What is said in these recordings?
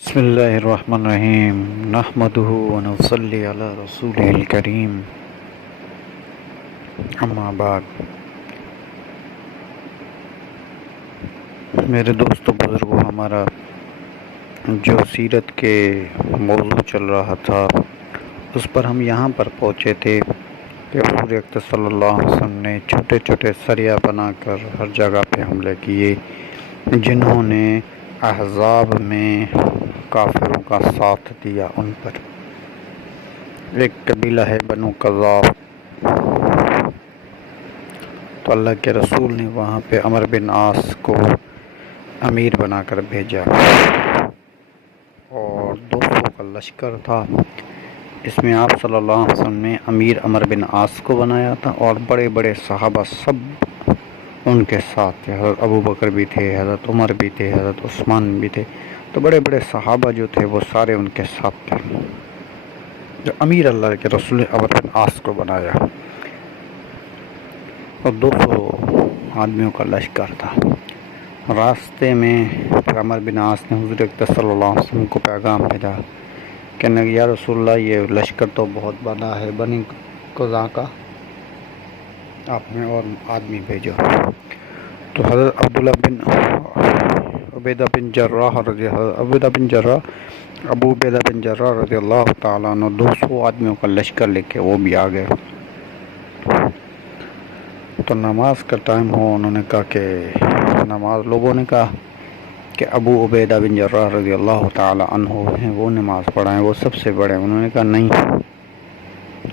بسم اللہ الرحمن الرحیم نحمده ونصلی علی رسولہ الکریم اما بعد۔ میرے دوستو بزرگوں، ہمارا جو سیرت کے موضوع چل رہا تھا اس پر ہم یہاں پر پہنچے تھے کہ حضور اکرم صلی اللہ علیہ وسلم نے چھوٹے چھوٹے سریہ بنا کر ہر جگہ پہ حملے کیے، جنہوں نے احزاب میں کافروں کا ساتھ دیا۔ ان پر ایک قبیلہ ہے بنو قذاف، تو اللہ کے رسول نے وہاں پہ عمر بن عاص کو امیر بنا کر بھیجا، اور 200 کا لشکر تھا۔ اس میں آپ صلی اللہ علیہ وسلم نے امیر عمر بن عاص کو بنایا تھا، اور بڑے بڑے صحابہ سب ان کے ساتھ تھے۔ حضرت ابو بکر بھی تھے، حضرت عمر بھی تھے، حضرت عثمان بھی تھے، تو بڑے بڑے صحابہ جو تھے وہ سارے ان کے ساتھ تھے۔ جو امیر اللہ کے رسول نے عمر بن عاص کو بنایا، اور 200 آدمیوں کا لشکر تھا۔ راستے میں عمر بن عاص نے حضور اکرم صلی اللہ علیہ وسلم کو پیغام بھیجا، کہنے لگے یا رسول اللہ، یہ لشکر تو بہت بڑا ہے بنی قذا کا، آپ میں اور آدمی بھیجو۔ تو حضرت ابو عبیدہ بن جراح رضی اللہ تعالیٰ عنہ 200 آدمیوں کا لشکر لے کے وہ بھی آ گئے۔ تو نماز کا ٹائم ہو، انہوں نے کہا کہ لوگوں نے کہا کہ ابو عبیدہ بن جراح رضی اللہ تعالیٰ عنہ ہیں، وہ نماز پڑھائیں، وہ سب سے بڑے۔ انہوں نے کہا نہیں،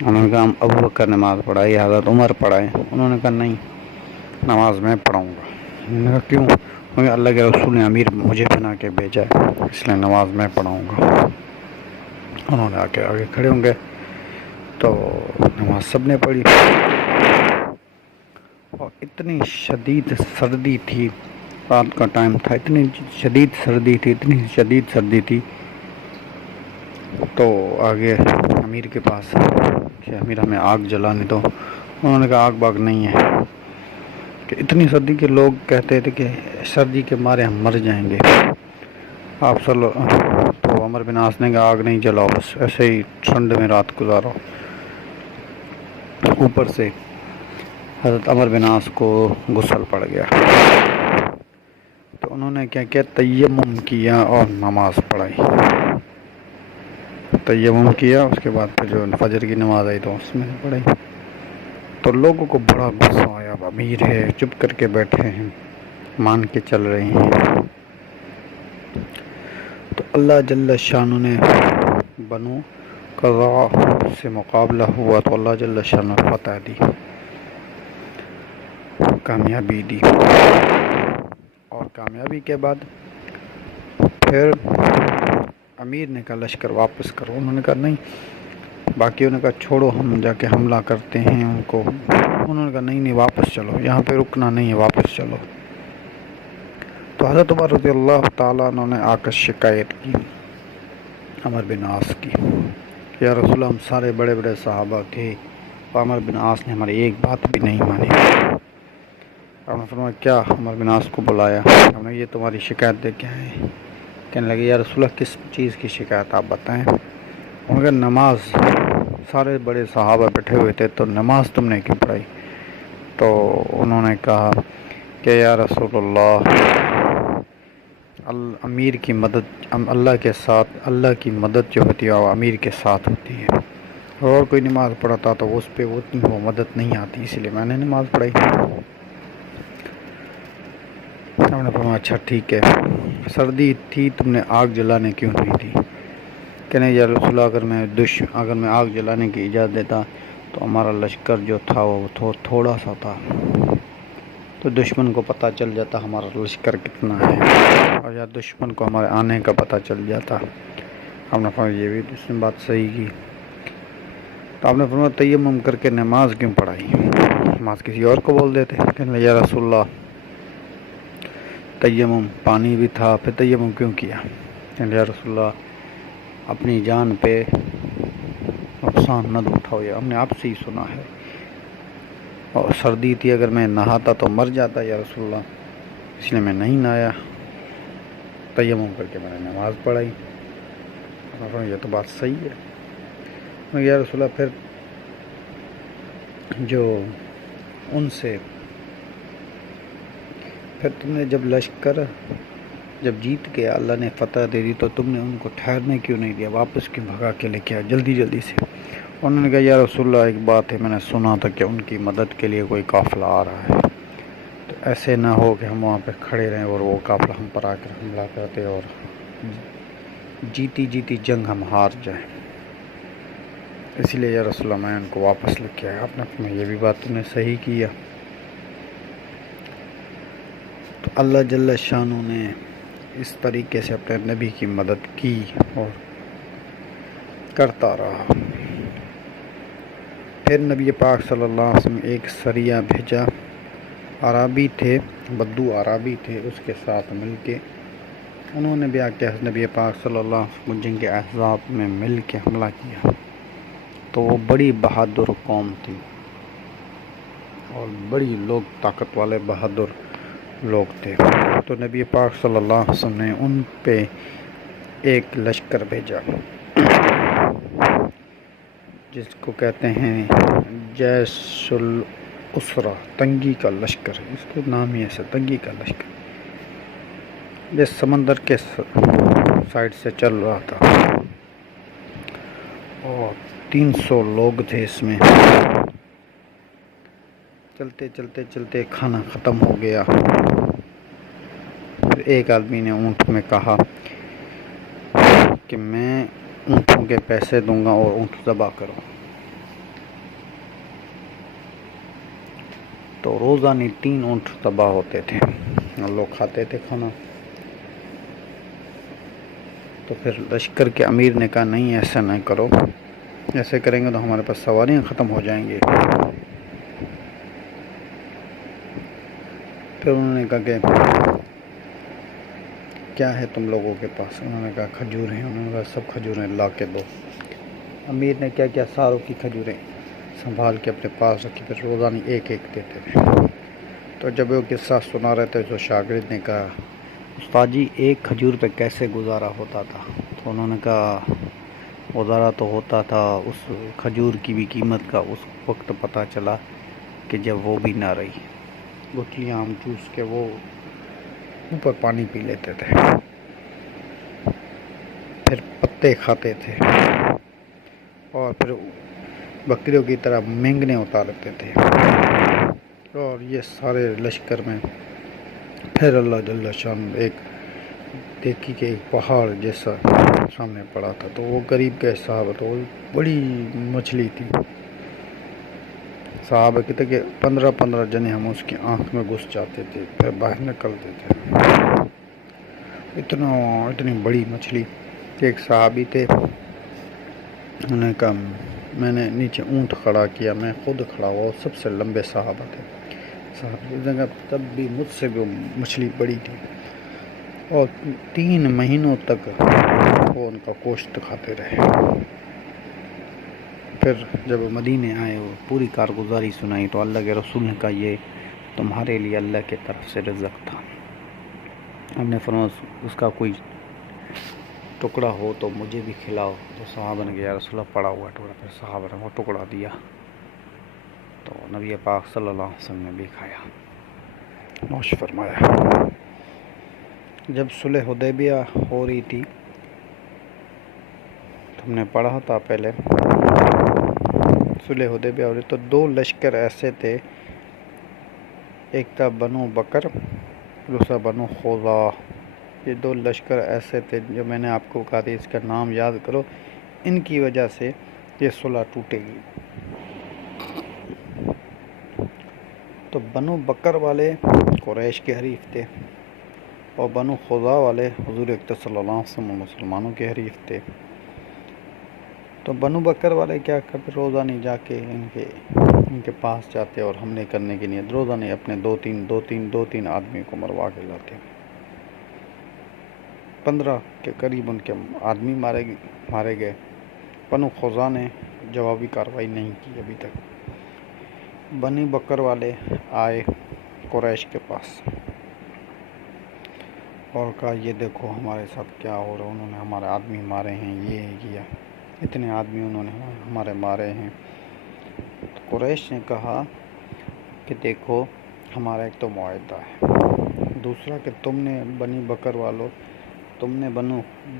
انہوں نے کہا ہم ابو بکر نماز پڑھائی، حضرت عمر پڑھائیں۔ انہوں نے کہا نہیں، نماز میں پڑھوں گا۔ انہوں نے کہا کیوں؟ کیونکہ اللہ کے رسول نے امیر مجھے بنا کے بھیجا ہے، اس لیے نماز میں پڑھاؤں گا۔ انہوں نے آگے کھڑے ہوں گے، تو نماز سب نے پڑھی، اور اتنی شدید سردی تھی، رات کا ٹائم تھا، اتنی شدید سردی تھی، تو آگے امیر کے پاس کہ امیر ہمیں آگ جلانے دو۔ انہوں نے کہا آگ باغ نہیں ہے، کہ اتنی سردی کے لوگ کہتے تھے کہ سردی کے مارے ہم مر جائیں گے۔ آپ تو عمر بن عاص نے کہا آگ نہیں جلاؤ، بس ایسے ہی ٹھنڈ میں رات گزارو۔ اوپر سے حضرت عمر بن عاص کو غسل پڑ گیا، تو انہوں نے کیا کیا، تیمم کیا اور نماز پڑھائی۔ تیمم کیا، اس کے بعد پھر جو فجر کی نماز آئی تو اس میں پڑھائی۔ تو لوگوں کو بڑا غصہ آیا، اب امیر ہے، چپ کر کے بیٹھے ہیں، مان کے چل رہے ہیں۔ تو اللہ جل شانہ نے بنو قذا سے مقابلہ ہوا، تو اللہ جل شانہ فتح دی، کامیابی دی، اور کامیابی کے بعد پھر امیر نے کہا لشکر واپس کرو۔ انہوں نے کہا نہیں، باقیوں نے کہا چھوڑو، ہم جا کے حملہ کرتے ہیں ان کو۔ انہوں نے کہا نہیں واپس چلو، یہاں پہ رکنا نہیں ہے، واپس چلو۔ تو حضرت عمر رضی اللہ تعالیٰ عنہ نے آ کر شکایت کی عمر بن عاص کی، کہ یا رسول اللہ، ہم سارے بڑے بڑے صحابہ تھے، عمر بن عاص نے ہماری ایک بات بھی نہیں مانی۔ آپ نے فرمایا کیا؟ عمر بن عاص کو بلایا، ہم نے یہ تمہاری شکایت دے کے آئے ہیں۔ کہنے لگے یا رسول اللہ، کس چیز کی شکایت آپ بتائیں۔ مگر نماز، سارے بڑے صحابہ بیٹھے ہوئے تھے، تو نماز تم نے کیوں پڑھائی؟ تو انہوں نے کہا کہ یا رسول اللہ، امیر کی مدد اللہ کے ساتھ، اللہ کی مدد جو ہوتی ہے وہ امیر کے ساتھ ہوتی ہے، اور کوئی نماز پڑھتا تو اس پہ وہ مدد نہیں آتی، اس لیے میں نے نماز پڑھائی۔ ہم نے فرمایا اچھا ٹھیک ہے، سردی تھی، تم نے آگ جلانے کیوں نہیں دی؟ کہنے یا رسول اللہ، اگر میں آگ جلانے کی اجازت دیتا تو ہمارا لشکر جو تھا وہ تھوڑا سا تھا، تو دشمن کو پتہ چل جاتا ہمارا لشکر کتنا ہے، اور یا دشمن کو ہمارے آنے کا پتہ چل جاتا۔ ہم نے فرمایا یہ بھی اس نے بات صحیح کی۔ تو آپ نے فرمایا تیمم کر کے نماز کیوں پڑھائی؟ نماز کسی اور کو بول دیتے۔ کہنے یا رسول اللہ، تیمم پانی بھی تھا، پھر تیمم کیوں کیا؟ کہنے یا رسول اللہ، اپنی جان پہ نقصان نہ اٹھاؤ، یہ ہم نے آپ سے ہی سنا ہے، اور سردی تھی، اگر میں نہاتا تو مر جاتا یا رسول اللہ، اس لیے میں نہیں نہایا، تیمم کر کے میں نے نماز پڑھائی۔ یہ تو بات صحیح ہے. یا رسول اللہ پھر جو ان سے پھر تم نے جب لشکر جب جیت گیا، اللہ نے فتح دے دی، تو تم نے ان کو ٹھہرنے کیوں نہیں دیا؟ واپس کیوں بھگا کے لے کے آئے جلدی جلدی سے؟ انہوں نے کہا یا رسول اللہ ایک بات ہے، میں نے سنا تھا کہ ان کی مدد کے لیے کوئی قافلہ آ رہا ہے، تو ایسے نہ ہو کہ ہم وہاں پہ کھڑے رہیں اور وہ قافلہ ہم پر آ کر حملہ کرتے اور جیتی جیتی جنگ ہم ہار جائیں. اسی لیے یا رسول اللہ میں ان کو واپس لے کے آیا. آپ نے فرمایا یہ بھی بات تم نے صحیح کیا. تو اللہ جل شانہ نے اس طریقے سے اپنے نبی کی مدد کی اور کرتا رہا. پھر نبی پاک صلی اللہ علیہ وسلم ایک سریہ بھیجا. عرابی تھے، بدو عرابی تھے، اس کے ساتھ مل کے انہوں نے بھی آ کے نبی پاک صلی اللہ علیہ وسلم جنگ احزاب میں مل کے حملہ کیا. تو وہ بڑی بہادر قوم تھی اور بڑی لوگ طاقت والے بہادر لوگ تھے. تو نبی پاک صلی اللہ علیہ وسلم نے ان پہ ایک لشکر بھیجا جس کو کہتے ہیں جیش الاسرہ، تنگی کا لشکر. اس کا نام ہی ایسا، تنگی کا لشکر، جس سمندر کے سائڈ سے چل رہا تھا اور 300 لوگ تھے اس میں. چلتے چلتے چلتے کھانا ختم ہو گیا. پھر ایک آدمی نے اونٹ میں کہا کہ میں اونٹوں کے پیسے دوں گا اور اونٹ ذبح کرو. تو روزانہ 3 اونٹ ذبح ہوتے تھے اور لوگ کھاتے تھے کھانا. تو پھر لشکر کے امیر نے کہا نہیں ایسا نہ کرو، ایسے کریں گے تو ہمارے پاس سواریاں ختم ہو جائیں گے. پھر انہوں نے کہا کہ کیا ہے تم لوگوں کے پاس؟ انہوں نے کہا کھجور ہیں. انہوں نے کہا سب کھجوریں لا کے دو. امیر نے کیا کیا ساروں کی کھجوریں سنبھال کے اپنے پاس رکھی، پھر روزانہ ایک ایک دیتے تھے. تو جب وہ قصہ سنا رہے تھے تو شاگرد نے کہا استاد جی ایک کھجور پہ کیسے گزارا ہوتا تھا؟ تو انہوں نے کہا گزارا تو ہوتا تھا، اس کھجور کی بھی قیمت کا اس وقت پتہ چلا کہ جب وہ بھی نہ رہی. گٹلیاں ہم چوس کے وہ اوپر پانی پی لیتے تھے، پھر پتے کھاتے تھے اور پھر بکریوں کی طرح مینگنے اتارتے تھے. اور یہ سارے لشکر میں پھر اللہ جل شان ایک دیکھی کہ ایک پہاڑ جیسا سامنے پڑا تھا. تو وہ قریب گئے صحابہ، تو وہ بڑی مچھلی تھی. صحابہ کہتے کہ 15 جنے ہم اس کی آنکھ میں گھس جاتے تھے، پھر باہر نکلتے تھے. اتنی بڑی مچھلی. ایک صحابی تھے، انہوں نے کہا میں نے نیچے اونٹ کھڑا کیا، میں خود کھڑا ہوا. سب سے لمبے صحابہ تھے. تب بھی مجھ سے بھی مچھلی بڑی تھی اور 3 مہینوں تک وہ ان کا گوشت کھاتے رہے. پھر جب مدینے آئے وہ پوری کارگزاری سنائی تو اللہ کے رسول نے کہا یہ تمہارے لیے اللہ کی طرف سے رزق تھا. ہم نے فرمایا اس کا کوئی ٹکڑا ہو تو مجھے بھی کھلاؤ. تو صحابہ نے کہا یا رسول اللہ پڑا ہوا ٹکڑا. پھر صحابہ نے وہ ٹکڑا دیا تو نبی پاک صلی اللہ علیہ وسلم نے بھی کھایا، نوش فرمایا. جب صلح حدیبیہ ہو رہی تھی، ہم نے پڑھا تھا پہلے، صلح حدیبیہ ہو رہی تو 2 لشکر ایسے تھے، ایک تھا بنو بکر، دوسرا بنو خوزا. یہ 2 لشکر ایسے تھے جو میں نے آپ کو کہا تھا اس کا نام یاد کرو، ان کی وجہ سے یہ صلح ٹوٹے گی. تو بنو بکر والے قریش کے حریف تھے اور بنو خوزا والے حضور اکرم صلی اللہ علیہ وسلم مسلمانوں کے حریف تھے. تو بنو بکر والے کیا کرتے، روزانہ جا کے ان کے پاس جاتے اور حملے کرنے کی نیت، روزانہ اپنے 2-3 آدمی کو مروا کے لاتے. 15 کے قریب ان کے آدمی مارے گئے. بنو خوزا نے جوابی کارروائی نہیں کی ابھی تک. بنی بکر والے آئے قریش کے پاس اور کہا یہ دیکھو ہمارے ساتھ کیا ہو رہا ہے، انہوں نے ہمارے آدمی مارے ہیں، یہ کیا، اتنے آدمی انہوں نے ہمارے مارے ہیں۔ تو قریش نے کہا کہ دیکھو ہمارا ایک تو معاہدہ ہے، دوسرا کہ تم نے بنی بکر والوں، تم نے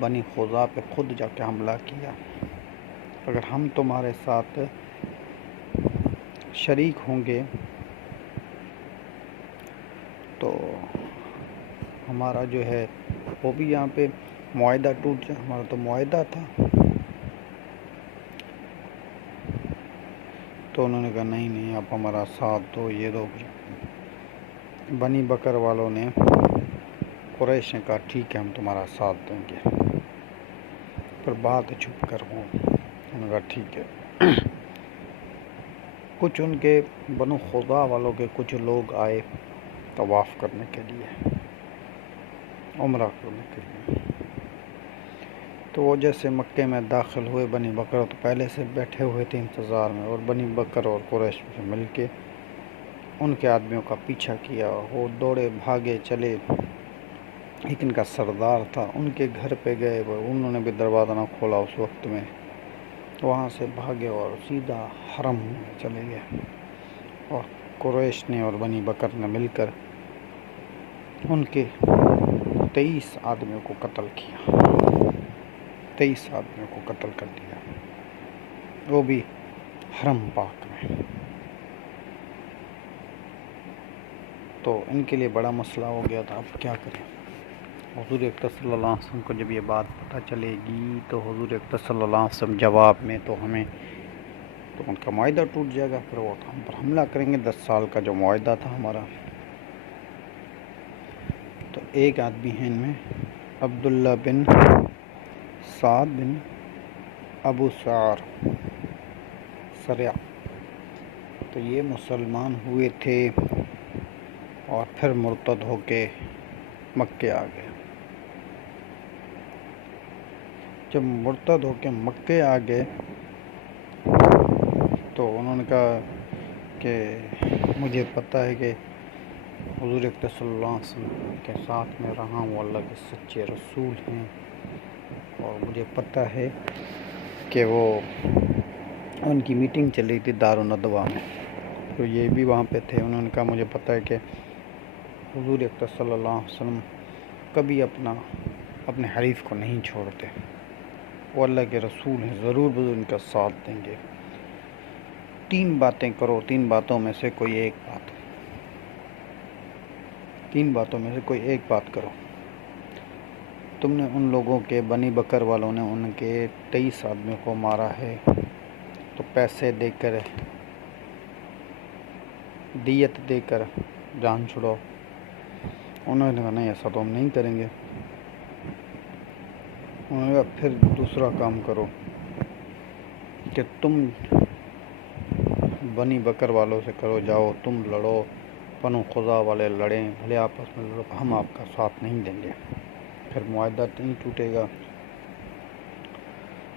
بنی خزاع پہ خود جا کے حملہ کیا، اگر ہم تمہارے ساتھ شریک ہوں گے تو ہمارا جو ہے وہ بھی یہاں پہ معاہدہ ٹوٹ جائے، ہمارا تو معاہدہ تھا۔ تو انہوں نے کہا نہیں نہیں، آپ ہمارا ساتھ دو، یہ دو۔ بنی بکر والوں نے، قریش نے کہا ٹھیک ہے ہم تمہارا ساتھ دیں گے، پر بات چھپ کر ہو۔ انہوں نے کہا ٹھیک ہے۔ کچھ ان کے بنو خزاع والوں کے کچھ لوگ آئے طواف کرنے کے لیے، عمرہ کرنے کے لیے۔ تو وہ جیسے مکے میں داخل ہوئے، بنی بکر تو پہلے سے بیٹھے ہوئے تھے انتظار میں، اور بنی بکر اور قریش سے مل کے ان کے آدمیوں کا پیچھا کیا، وہ دوڑے بھاگے چلے۔ ایک ان کا سردار تھا، ان کے گھر پہ گئے، انہوں نے بھی دروازہ نہ کھولا اس وقت میں، وہاں سے بھاگے اور سیدھا حرم میں چلے گئے، اور قریش نے اور بنی بکر نے مل کر ان کے 23 آدمیوں کو قتل کیا، 23 آدمیوں کو قتل کر دیا، وہ بھی حرم پاک میں۔ تو ان کے لیے بڑا مسئلہ ہو گیا تھا، اب کیا کریں۔ حضور اکرم صلی اللہ علیہ وسلم کو جب یہ بات پتہ چلے گی تو حضور اکرم صلی اللہ علیہ وسلم جواب میں تو ہمیں تو ان کا معاہدہ ٹوٹ جائے گا، پھر وہ ہم پر حملہ کریں گے، 10 سال کا جو معاہدہ تھا ہمارا۔ تو ایک آدمی ہے ان میں عبداللہ بن سعد بن ابو سریع، تو یہ مسلمان ہوئے تھے اور پھر مرتد ہو کے مکے آ گئے۔ جب مرتد ہو کے مکے آ گئے تو انہوں نے کہا کہ مجھے پتہ ہے کہ حضور اکرم صلی اللہ علیہ وسلم کے ساتھ میں رہا ہوں، اللہ کے سچے رسول ہیں، اور مجھے پتہ ہے کہ وہ ان کی میٹنگ چل رہی تھی دارالندوہ میں، تو یہ بھی وہاں پہ تھے۔ انہوں نے کہا مجھے پتہ ہے کہ حضور اکرم صلی اللہ علیہ وسلم کبھی اپنے حریف کو نہیں چھوڑتے، وہ اللہ کے رسول ہیں، ضرور ان کا ساتھ دیں گے۔ 3 باتیں کرو، 3 باتوں میں سے کوئی ایک بات، 3 باتوں میں سے کوئی ایک بات کرو۔ تم نے ان لوگوں کے بنی بکر والوں نے ان کے 23 آدمیوں کو مارا ہے، تو پیسے دے کر، دیت دے کر جان چھڑاؤ۔ انہوں نے کہا نہیں ایسا تو ہم نہیں کریں گے۔ انہوں نے کہا پھر دوسرا کام کرو کہ تم بنی بکر والوں سے کرو، جاؤ تم لڑو، بنو خزاع والے لڑیں، بھلے آپس میں لڑو، ہم آپ کا ساتھ نہیں دیں گے، پھر معاہدہ نہیں ٹوٹے گا۔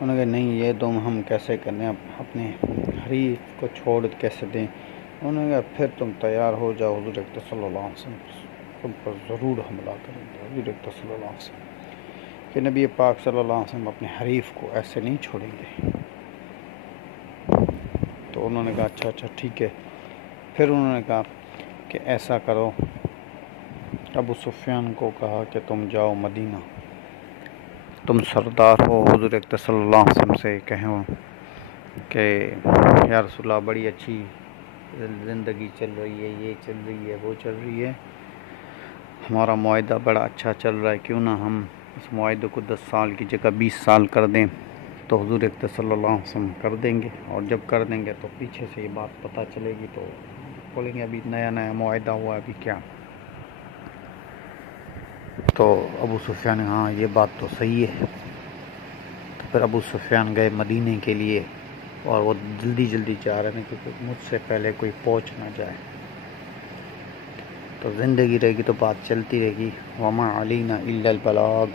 انہوں نے کہا نہیں یہ تو ہم کیسے کریں، اپنے حریف کو چھوڑ کیسے دیں۔ انہوں نے کہا پھر تم تیار ہو جاؤ، حضور اکرم صلی اللہ علیہ وسلم تم پر ضرور حملہ کریں گے۔ حضور اکرم صلی اللہ علیہ وسلم کہ نبی پاک صلی اللہ علیہ وسلم اپنے حریف کو ایسے نہیں چھوڑیں گے۔ تو انہوں نے کہا اچھا ٹھیک ہے۔ پھر انہوں نے کہا کہ ایسا کرو، ابو سفیان کو کہا کہ تم جاؤ مدینہ، تم سردار ہو، حضور اکرم صلی اللہ علیہ وسلم سے کہو کہ یا رسول اللہ بڑی اچھی زندگی چل رہی ہے، یہ چل رہی ہے، وہ چل رہی ہے، ہمارا معاہدہ بڑا اچھا چل رہا ہے، کیوں نہ ہم اس معاہدے کو 10 سال کی جگہ 20 سال کر دیں۔ تو حضور اکرم صلی اللہ علیہ وسلم کر دیں گے، اور جب کر دیں گے تو پیچھے سے یہ بات پتہ چلے گی تو بولیں گے ابھی نیا معاہدہ ہوا، ابھی کیا۔ تو ابو سفیان نے ہاں یہ بات تو صحیح ہے۔ تو پھر ابو سفیان گئے مدینے کے لیے، اور وہ جلدی چاہ رہے ہیں کیونکہ مجھ سے پہلے کوئی پہنچ نہ جائے، تو زندگی رہے گی تو بات چلتی رہے گی، وما علینا الا البلاغ۔